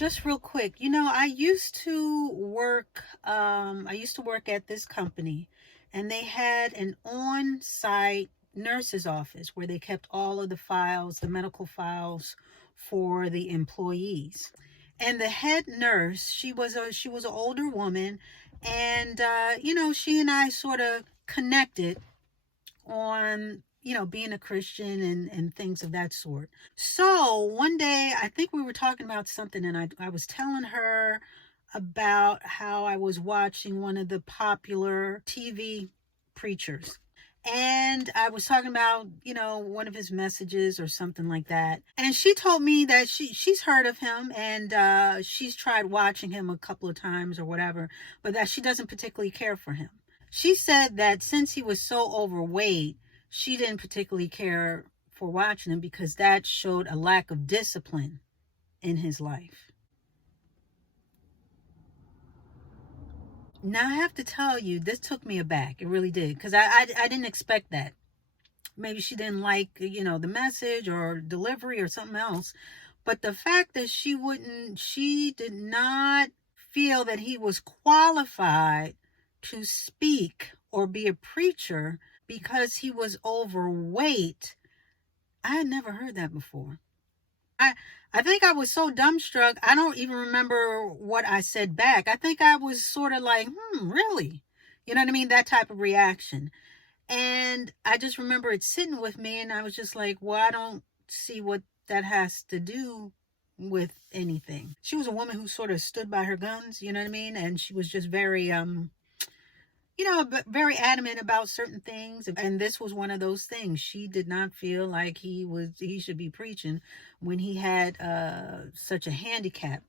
Just real quick, I used to work at this company, and they had an on-site nurse's office where they kept all of the files, the medical files for the employees. And the head nurse, she was an older woman, and she and I sort of connected on being a Christian and things of that sort. So one day I think we were talking about something, and I was telling her about how I was watching one of the popular TV preachers. And I was talking about, one of his messages or something like that. And she told me that she's heard of him, and she's tried watching him a couple of times or whatever, but that she doesn't particularly care for him. She said that since he was so overweight, she didn't particularly care for watching him because that showed a lack of discipline in his life. Now, I have to tell you, this took me aback. It really did, because I didn't expect that. Maybe she didn't like, the message or delivery or something else. But the fact that she did not feel that he was qualified to speak or be a preacher because he was overweight, I had never heard that before. I think I was so dumbstruck, I don't even remember what I said back. I think I was sort of like, really? You know what I mean? That type of reaction. And I just remember it sitting with me, and I was just like, well, I don't see what that has to do with anything. She was a woman who sort of stood by her guns, you know what I mean? And she was just very, very adamant about certain things. And this was one of those things. She did not feel like he should be preaching when he had such a handicap,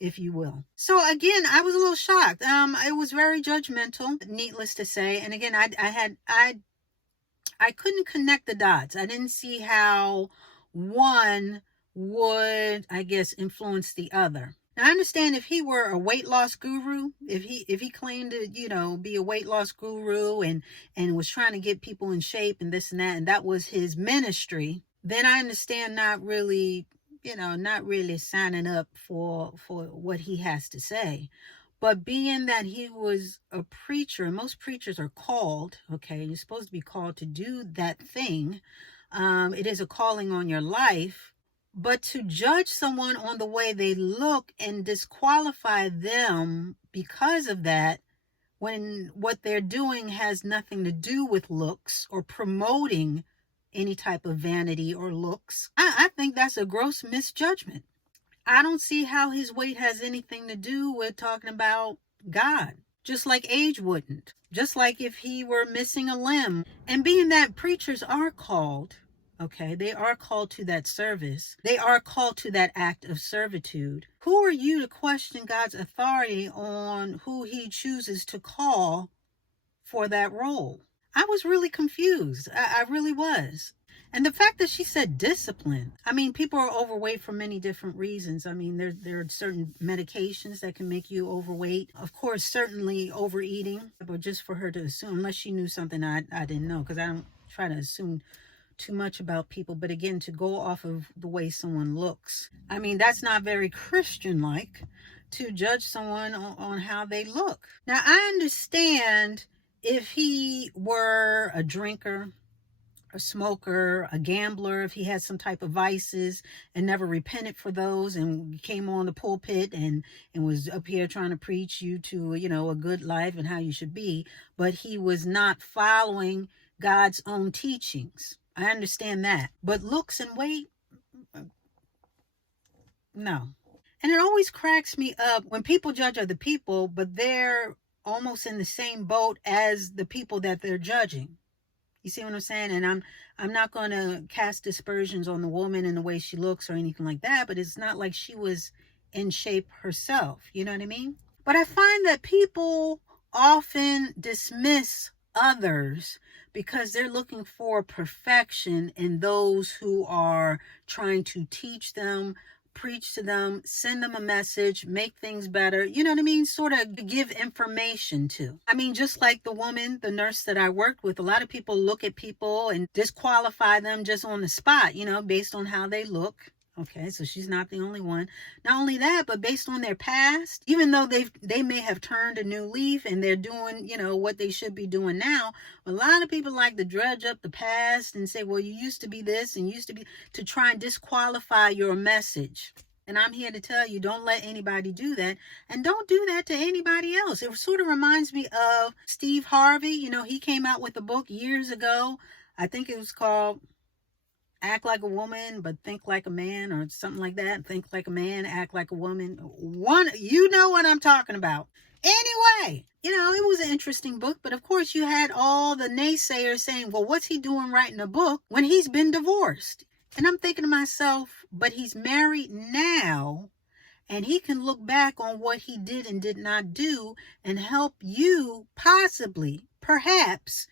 if you will. So again, I was a little shocked. It was very judgmental, needless to say. And again, I couldn't connect the dots. I didn't see how one would, I guess, influence the other. Now, I understand if he were a weight loss guru, if he claimed to, be a weight loss guru and was trying to get people in shape and this and that was his ministry, then I understand not really signing up for what he has to say. But being that he was a preacher, and most preachers are called, okay, you're supposed to be called to do that thing. It is a calling on your life. But to judge someone on the way they look and disqualify them because of that, when what they're doing has nothing to do with looks or promoting any type of vanity or looks, I think that's a gross misjudgment. I don't see how his weight has anything to do with talking about God. Just like age wouldn't. Just like if he were missing a limb. And being that preachers are called, okay, they are called to that service. They are called to that act of servitude. Who are you to question God's authority on who he chooses to call for that role? I was really confused. I really was. And the fact that she said discipline, I mean, people are overweight for many different reasons. I mean, there are certain medications that can make you overweight. Of course, certainly overeating, but just for her to assume, unless she knew something I didn't know, because I don't try to assume too much about people. But again, to go off of the way someone looks, I mean, that's not very Christian-like to judge someone on how they look. Now, I understand if he were a drinker, a smoker, a gambler, if he had some type of vices and never repented for those and came on the pulpit and was up here trying to preach you to, a good life and how you should be, but he was not following God's own teachings. I understand that. But looks and weight, no. And it always cracks me up when people judge other people, but they're almost in the same boat as the people that they're judging. You see what I'm saying? And I'm not going to cast dispersions on the woman and the way she looks or anything like that, but it's not like she was in shape herself. You know what I mean? But I find that people often dismiss others because they're looking for perfection in those who are trying to teach them, preach to them, send them a message, make things better. You know what I mean? Sort of give information to. I mean, just like the nurse that I worked with, a lot of people look at people and disqualify them just on the spot, based on how they look. Okay, so she's not the only one. Not only that, but based on their past, even though they may have turned a new leaf and they're doing, what they should be doing now, a lot of people like to dredge up the past and say, well, you used to be this and used to be, to try and disqualify your message. And I'm here to tell you, don't let anybody do that. And don't do that to anybody else. It sort of reminds me of Steve Harvey. He came out with a book years ago. I think it was called Act Like a Woman, but Think Like a Man, or something like that. Think like a man, act like a woman. You know what I'm talking about. Anyway, it was an interesting book, but of course you had all the naysayers saying, well, what's he doing writing a book when he's been divorced? And I'm thinking to myself, but he's married now, and he can look back on what he did and did not do and help you possibly, perhaps,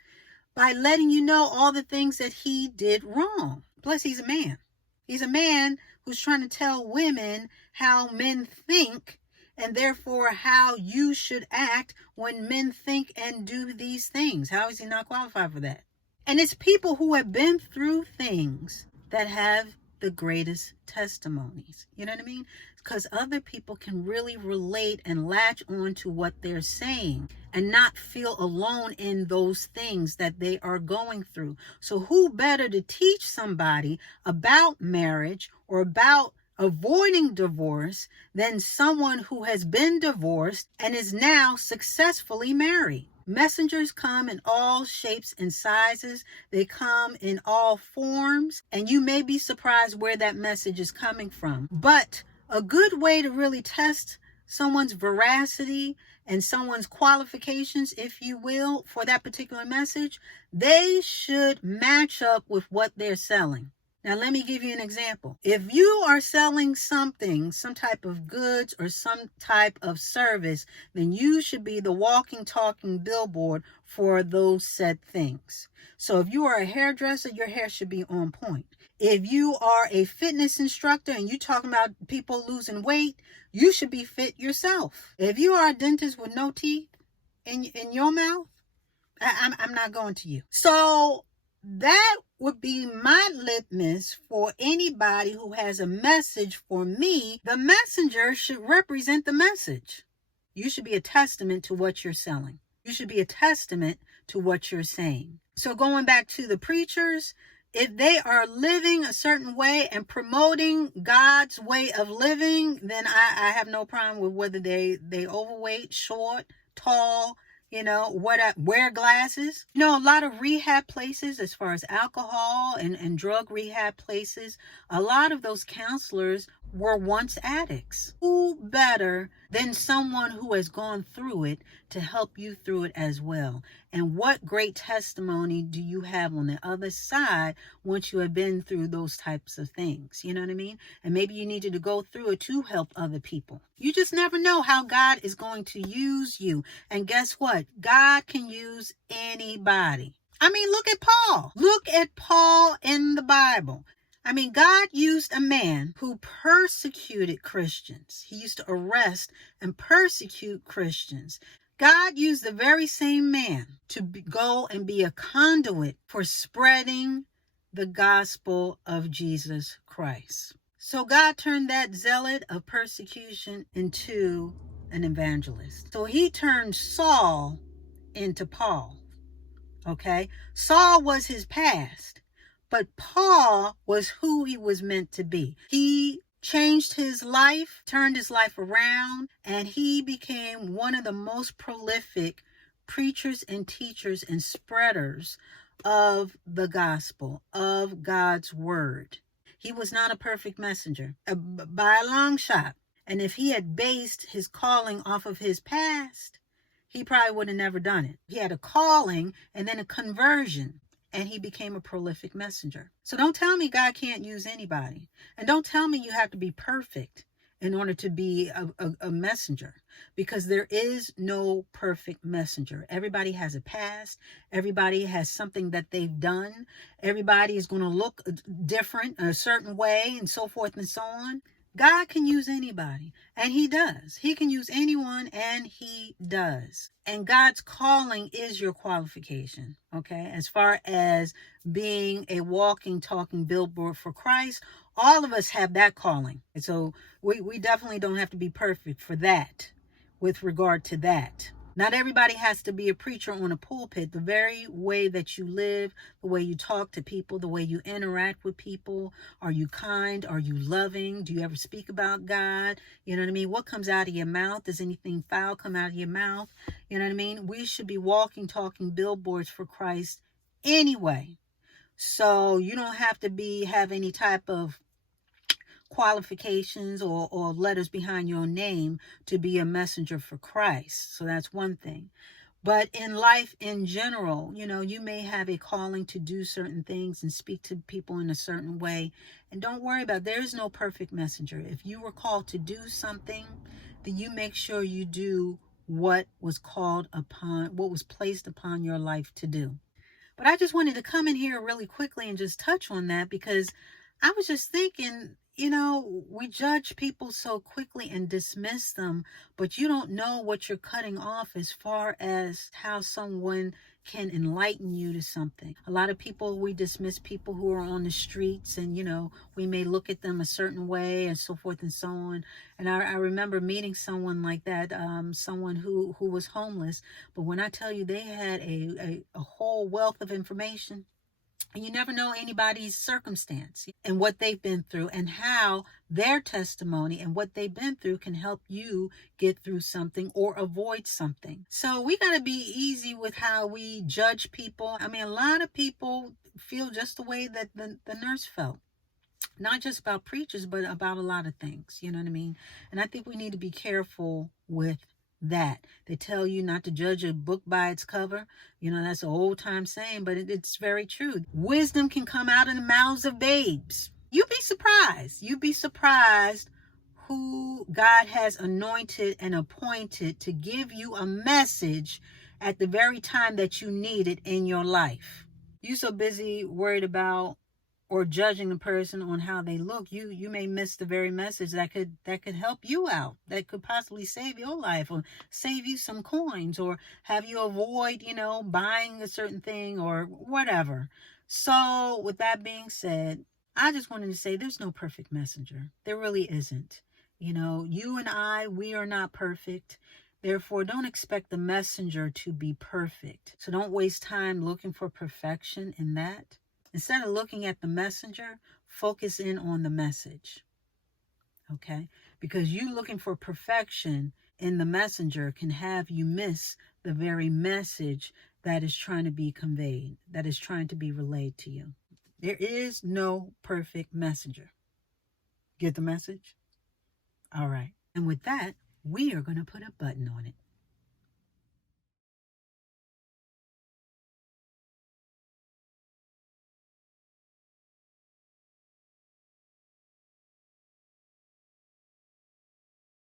by letting you know all the things that he did wrong. Plus, he's a man. He's a man who's trying to tell women how men think and therefore how you should act when men think and do these things. How is he not qualified for that? And it's people who have been through things that have the greatest testimonies. You know what I mean? Because other people can really relate and latch on to what they're saying and not feel alone in those things that they are going through. So who better to teach somebody about marriage or about avoiding divorce than someone who has been divorced and is now successfully married? Messengers come in all shapes and sizes. They come in all forms, and you may be surprised where that message is coming from. But a good way to really test someone's veracity and someone's qualifications, if you will, for that particular message, they should match up with what they're selling. Now, let me give you an example. If you are selling something, some type of goods or some type of service, then you should be the walking, talking billboard for those said things. So if you are a hairdresser, your hair should be on point. If you are a fitness instructor and you're talking about people losing weight, you should be fit yourself. If you are a dentist with no teeth in your mouth, I'm not going to you. So that would be my litmus for anybody who has a message for me. The messenger should represent the message. You should be a testament to what you're selling. You should be a testament to what you're saying. So going back to the preachers, if they are living a certain way and promoting God's way of living, then I have no problem with whether they overweight, short, tall, wear glasses. A lot of rehab places, as far as alcohol and drug rehab places, a lot of those counselors were once addicts. Who better than someone who has gone through it to help you through it as well? And what great testimony do you have on the other side once you have been through those types of things? You know what I mean? And maybe you needed to go through it to help other people. You just never know how God is going to use you. And guess what? God can use anybody. Look at Paul. Look at Paul in the Bible. God used a man who persecuted Christians. He used to arrest and persecute Christians. God used the very same man to go and be a conduit for spreading the gospel of Jesus Christ. So God turned that zealot of persecution into an evangelist. So he turned Saul into Paul. Okay? Saul was his past. But Paul was who he was meant to be. He changed his life, turned his life around, and he became one of the most prolific preachers and teachers and spreaders of the gospel, of God's word. He was not a perfect messenger by a long shot. And if he had based his calling off of his past, he probably would have never done it. He had a calling and then a conversion, and he became a prolific messenger. So don't tell me God can't use anybody. And don't tell me you have to be perfect in order to be a messenger, because there is no perfect messenger. Everybody has a past. Everybody has something that they've done. Everybody is going to look different, a certain way, and so forth and so on. God can use anybody, and he does. He can use anyone, and he does. And God's calling is your qualification, okay? As far as being a walking, talking billboard for Christ, all of us have that calling. And so we definitely don't have to be perfect for that with regard to that. Not everybody has to be a preacher on a pulpit. The very way that you live, the way you talk to people, the way you interact with people. Are you kind? Are you loving? Do you ever speak about God? You know what I mean? What comes out of your mouth? Does anything foul come out of your mouth? You know what I mean? We should be walking, talking billboards for Christ anyway. So you don't have to have any type of qualifications or letters behind your name to be a messenger for Christ. So that's one thing. But in life in general, you may have a calling to do certain things and speak to people in a certain way. And don't worry about it. There is no perfect messenger. If you were called to do something, then you make sure you do what was placed upon your life to do. But I just wanted to come in here really quickly and just touch on that, because I was just thinking, we judge people so quickly and dismiss them, but you don't know what you're cutting off as far as how someone can enlighten you to something. A lot of people, we dismiss people who are on the streets, and we may look at them a certain way and so forth and so on. And I remember meeting someone like that, someone who was homeless, but when I tell you, they had a whole wealth of information. And you never know anybody's circumstance and what they've been through, and how their testimony and what they've been through can help you get through something or avoid something. So we got to be easy with how we judge people. I mean, a lot of people feel just the way that the nurse felt. Not just about preachers, but about a lot of things. You know what I mean? And I think we need to be careful with that. They tell you not to judge a book by its cover. That's an old time saying, but it's very true. Wisdom can come out of the mouths of babes. You'd be surprised. You'd be surprised who God has anointed and appointed to give you a message at the very time that you need it in your life. You're so busy worried about or judging the person on how they look, you may miss the very message that could help you out, that could possibly save your life or save you some coins, or have you avoid, buying a certain thing or whatever. So with that being said, I just wanted to say there's no perfect messenger. There really isn't. You and I, we are not perfect. Therefore, don't expect the messenger to be perfect. So don't waste time looking for perfection in that. Instead of looking at the messenger, focus in on the message. Okay? Because you looking for perfection in the messenger can have you miss the very message that is trying to be conveyed, that is trying to be relayed to you. There is no perfect messenger. Get the message? All right. And with that, we are going to put a button on it.